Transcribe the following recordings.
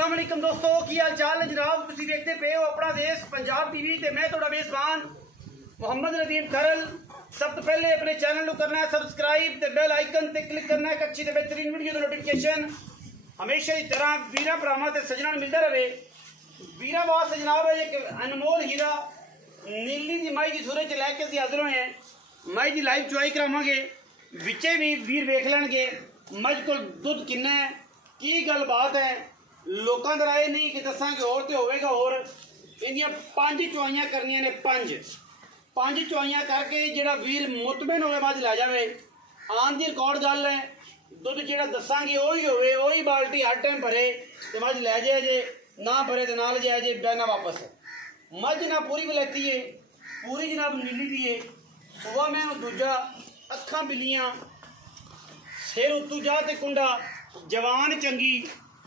अस्सलाम वालेकुम दोस्तों, की हाल चाल है जनाब। तुम देखते पे हो अपना देश पंजाब टीवी ते मैं थोड़ा मेजबान मोहम्मद नदीम खरल। सब तो पहले अपने चैनल को करना है सब्सक्राइब ते बेल आइकन ते क्लिक करना है एक अच्छी ते बेहतरीन वीडियो दी नोटिफिकेशन हमेशा ही तरह वीरा भरावां ते सजना मिलता रहे। वीरा वास्ते जनाब है एक अनमोल हीरा नीली दी माई की सूरत च लैके असीं हाजिर होए हैं। माई की लाइव चुआई करावांगे, विचे भी वीर वेख लैणगे मझ कोल दुध किन्ना है, की गल बात है। लोगों का राय नहीं कि दसांगे होर ते होवेगा होर। इंदियां 5 चुआइयां करनियां ने, 5 चुआइयां करके जिहड़ा वीर मुतमिन होवे मझ लै जावे। आन दी रिकॉर्ड गल है, दुध जिहड़ा दसांगे ओही होवे, ओही बाल्टी हर टाइम भरे ते मझ लै जाए जे, ना भरे ते ना ले जाए जे, बहना वापस। मझ ना पूरी वलैती है, पूरी जनाब नीली दी है, सुबह में दूजा अखां बिल्लियां, सिर उत्तू जा ते कुंडा, जवान चंगी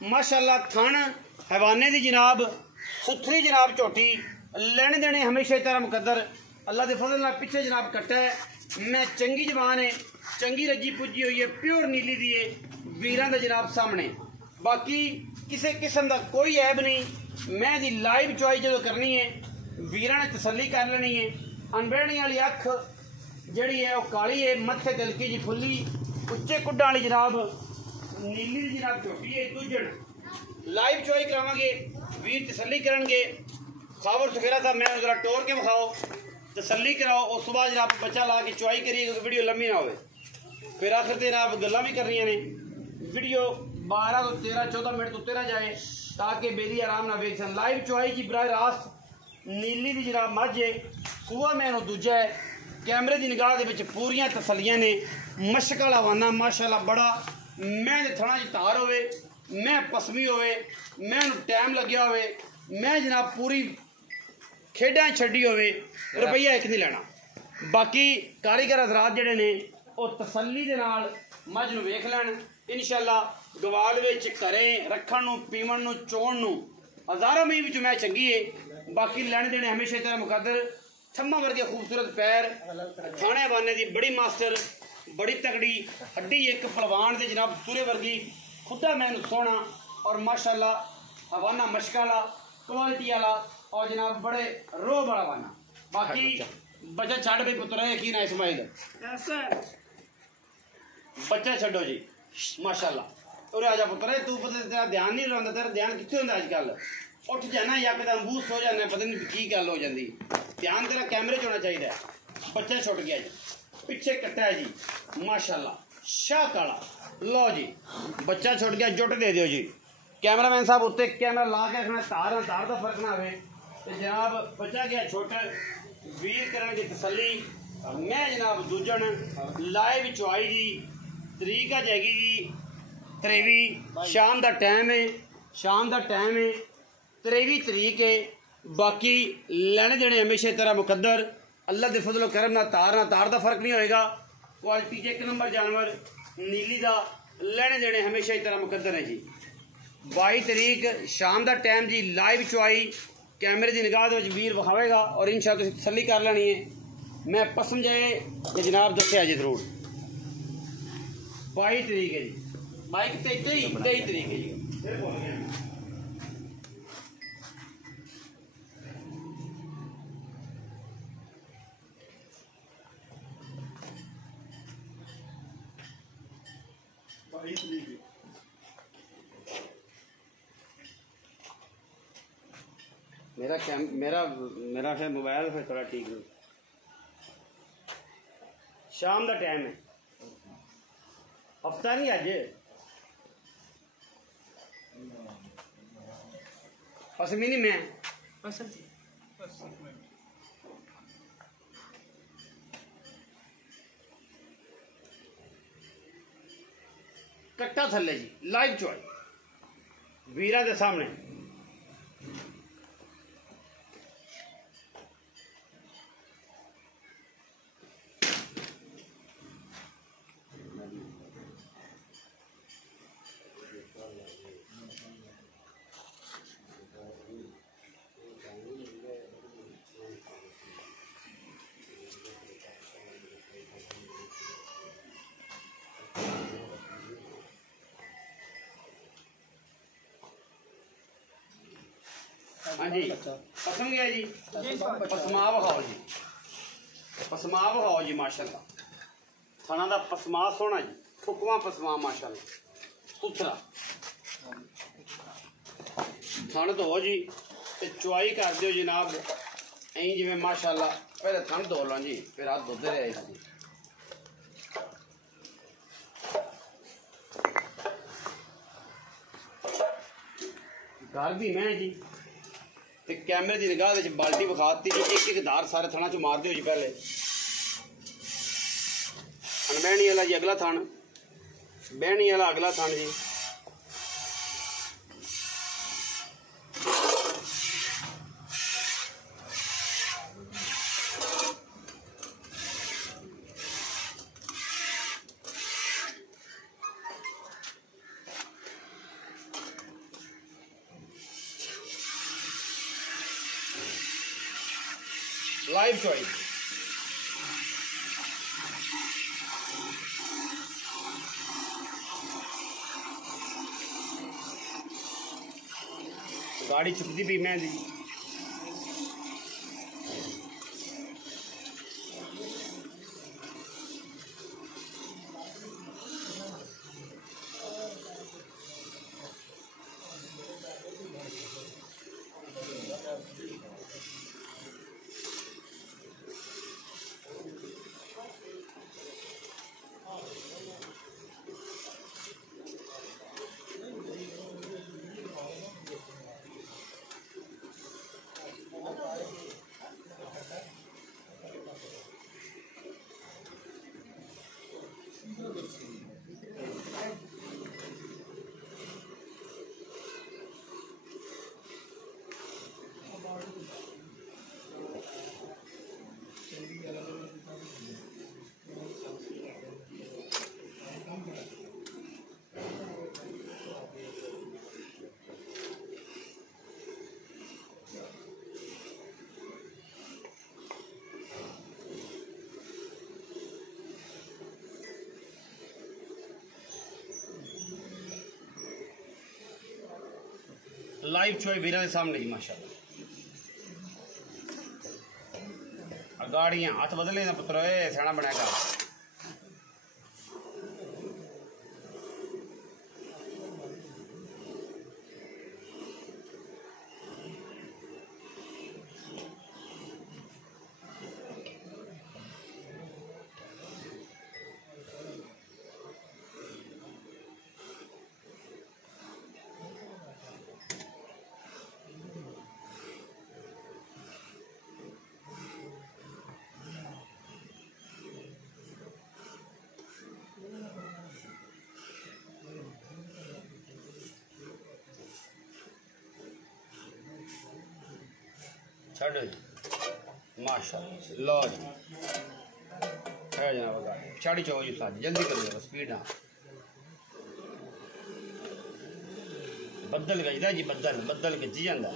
माशाअल्लाह, थन हैवाने दी जनाब सुथरी जनाब झोटी, लैने देने हमेशा तरह मुकद्दर अल्लाह के फजल नाल पिछे जनाब कट्टा है। मैं चंगी जवान है, चंगी रजी पुजी हुई है, प्योर नीली दी है वीरां दा जनाब सामने। बाकी किसी किस्म का कोई ऐब नहीं। मैं दी लाइव चुआई जो करनी है वीरां ने तसल्ली कर लेनी है। अनबेड़ने वाली अख जड़ी है वह काली है, मत्थे तिलकी जी फुल्ली, उच्चे कुड्डां वाली जनाब नीली दी जनाब झोटी है। दूजण लाइव चुआई करावांगे, वीर तसल्ली करनगे। खावर सुखेरा साहब मैं जरा टोर के विखाओ, तसल्ली कराओ, उस बाद जनाब बच्चा ला के चुआई करिए क्योंकि वीडियो लम्बी ना हो। फिर आखिर ते जनाब गल्लां भी करनियां ने, वीडियो 12 तो 13 14 मिनट तो उत्ते ना जाए ताकि बेली आराम ना वेख सन। लाइव चुआई जी बराह रास्त नीली दी जनाब मझ है, सूआ मैनू दूजा है। कैमरे की निगाह दे विच पूरियां तसल्लियां ने। मशक वाला वाना माशाअल्लाह बड़ा, मैं दे थणा च धार होवे, मैं पसमी होवे, मैं टाइम लग्या होवे, मैं जनाब पूरी खेडां छड्डी होवे, रुपया एक नहीं लेना। बाकी कारीगर हजरात जिहड़े ने वह तसल्ली दे नाल मझ नूं वेख लैण। इंशाअल्लाह गवाल विच घरें रखण नूं, पीवण नूं, चोण नूं हज़ारों मील विच मैं चंगी है। बाकी लैण देने हमेशा तरह मुकद्दर, थम्मा वर्गे खूबसूरत पैर, थाने बाने की बड़ी मास्टर, बड़ी तगड़ी हड्डी, एक पलवान दे जनाब सूरे वर्गी, खुदा मैनू सोहना और माशाअल्लाह हवाना मशक वाला, क्वालिटी वाला और जनाब बड़े रोह बड़ा वाना। बाकी बच्चा छड़ भाई पुत्र है, की ना इस्माइल बच्चा छो जी माशाअल्लाह। और आजा पुत्र है, तू पता तेरा ध्यान नहीं रहा, तेरा ध्यान कितने होंगे अजकल। उठ जाना यकदम बूस हो जाना, पता नहीं की गल हो जाती। ध्यान तेरा कैमरे च होना चाहिए। बच्चा छुट गया जी, पिछे कट्टा है जी माशाअल्लाह, शाह काला। लो जी बच्चा छुट गया, जुट दे दियो जी। कैमरामैन साहब उत्ते कैमरा ला के रखना, तार का फर्क ना आए। तो जनाब बच्चा गया छुट, वीर करन की तसल्ली। मैं जनाब दूजन लाइव चुआई जी, तरीक अज हैगी जी 23, शाम का टाइम है, शाम का टाइम है, 23 तरीक है। बाकी लैने देने हमेशा तरह मुकद्दर अल्लाह के फजलो करम ना तार का फर्क नहीं होएगा। क्वालिटी एक नंबर जानवर नीली का लैने देने हमेशा ही तरह मुकद्दर है जी। 22 तरीक शाम का टाइम जी, लाइव चुआई कैमरे की निगाह वीर विखावेगा और इंशाअल्लाह तुसीं तसल्ली कर लेनी है। मैं पसंद जाए कि जनाब दस्या जी जरूर। 22 तरीक है जी, बाइक 23 तरीक है जी। मेरा फिर मोबाइल फिर थोड़ा ठीक नहीं। शाम का टाइम है, हफ्ता नहीं अज पसमी नहीं मैं कट्टा थले जी, लाइव चुआई वीरा के सामने। हाँ जी पसम गया जी। पसमा बखाओ जी, पसमा बखाओ जी माशाल्लाह। थाना दा पसमा सोना जी, ठुकवा पसमा माशाल्लाह सुथरा थन धो जी ते चुआई कर दियो जनाब ऐं जिवें माशाल्लाह। पहले थन धो लो जी, फिर हाथ धोते रहे जी। घर दी मैं जी ते कैमरे की निगाह विच बाल्टी विखाती जी। एक एक धार सारे थणा चो मार दियो जी। पहले अनबहनी वाला जी अगला थन, बहनी वाला अगला थन जी। लाइव चॉइस गाड़ी चुकती पी मैं जी। लाइव चोई वीर के सामने जी माशाल्लाह। गाड़ियां हाथ बदले ना पुत्र सियाना बनाएगा। छड़ माशाल्लाह लो जी है जनाब। छाड़ी चो जी साथ जल्दी करिए स्पीड हाँ। बदल गजदा जी, बदल बदल गजी जाता।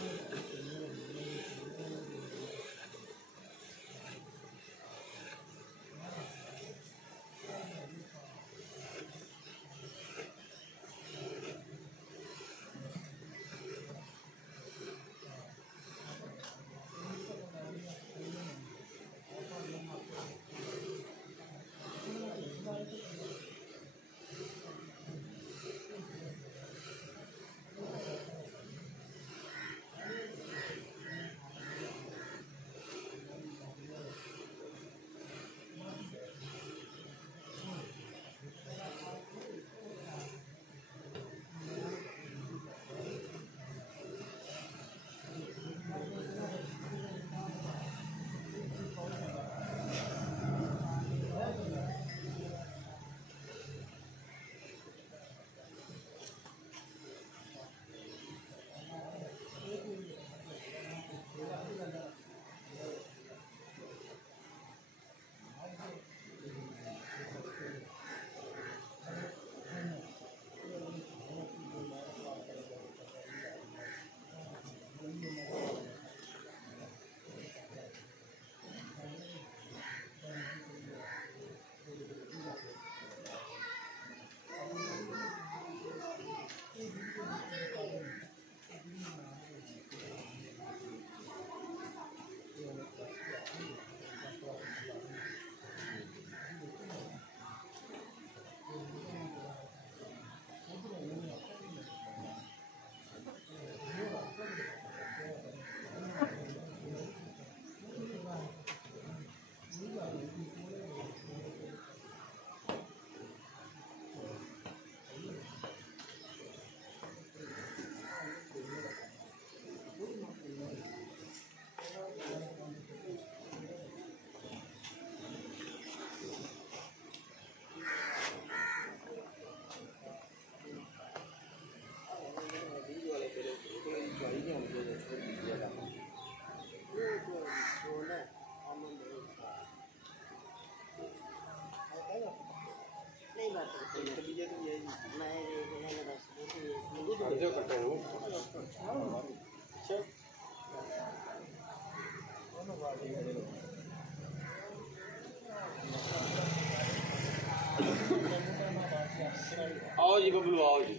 आओ जी बबलू आओ जी,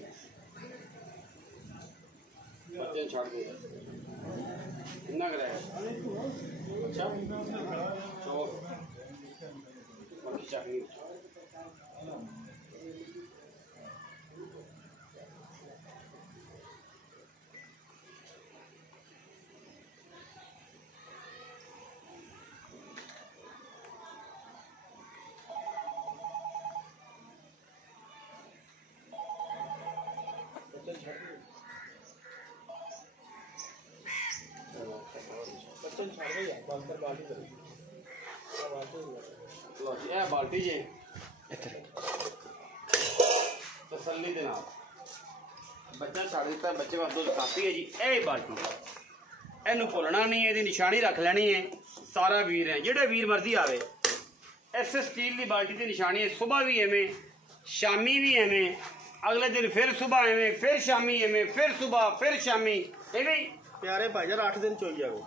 बच्चे छाड़ दो कितना कराया। अच्छा चौक चटनी बाल्टी जे तसल्ली दे नाल बच्चा छड़ दिता, बच्चे वास्ते दुध काफी है जी। यह बाल्टी इनू भुलना नहीं, ये निशानी रख लेनी है। सारा वीर है जेड़े वीर मर्जी आवे, इस स्टील की बाल्टी की निशानी है। सुबह भी एवें, शामी भी एवें, अगले दिन फिर सुबह एवें, फिर शामी एवें, फिर सुबह, फिर शामी एवें। प्यारे भाईजान 8 दिन चोई जाओ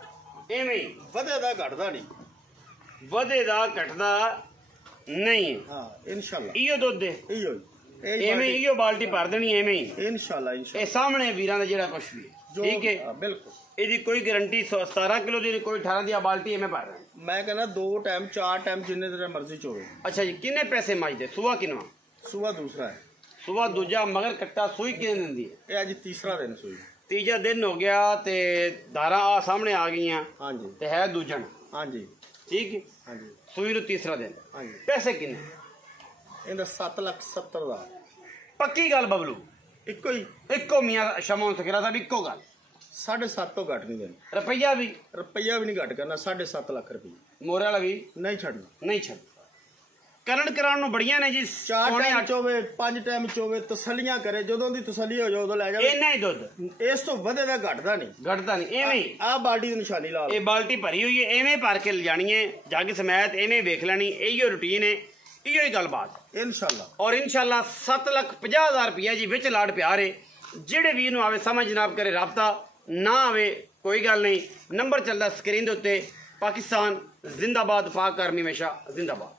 एवें वधेदा घटदा नहीं, वधेदा घटदा नहीं है। हां इंशाल्लाह इयो दुध दे इयो एवें इयो बाल्टी भर देनी एवें ही इंशाल्लाह ये सामने वीरां दा जेड़ा कुछ भी ठीक है। बिल्कुल ਇਹਦੀ ਕੋਈ ਗਾਰੰਟੀ 17 ਕਿਲੋ ਦੀ ਕੋਈ 18 ਦੀ ਬਾਲਟੀ ਐਵੇਂ ਭਰ ਰਹਾ। मैं कहना 2 टाइम 4 टाइम जिन्ने तेरा मर्जी चोवे। अच्छा जी किन्ने पैसे माजदे सुबह किनवा? सुबह दूसरा है, सुबह दूजा मगर कट्टा सूई किने दिंदी है? ये आज तीसरा दिन सुई। तीजा दिन हो गया ते धारा आ सामने आ गई हाँ जी ते है दूजन। हाँ जी ठीक है हाँ जी सूई नु तीसरा दिन। हाँ जी पैसे किन्ने? इनदा 7,70,000 पक्की गल बबलू? इको ही इको मियां शमोन सखीरा साहब इको गल 7.5 तो घट नहीं देना। रुपया भी रुपया भी नहीं घट करना, 7.5 लाख रुपये मोरे वाला भी नहीं छड़ना। नहीं छड़ करण कराउन नु बढ़िया ने जी। 4 टाइम चोवे 5 टाइम चोवे तसलियां करे, जदों दी तसली हो जाओ उदों ले जावे। इन्ना ही दुध इस तो वधेदा घटदा नहीं, घटदा नहीं एवें ही। आ बाल्टी दी निशानी ला लो। ये बाल्टी भरी हुई है एवें भर के ले जानी है जग समेत एवें वेख लेनी। इयो रूटीन है, इयो ही गलबात इंशाल्लाह। और इंशाल्लाह 7,50,000 रुपया जी विच लाड़ प्यार है। जेड़े वीर नूं आवे समझ जनाब करे राबता ना आवे कोई गल नहीं, नंबर चलदा स्क्रीन दे उत्ते। पाकिस्तान जिंदाबाद, पाक आर्मी हमेशा जिंदाबाद।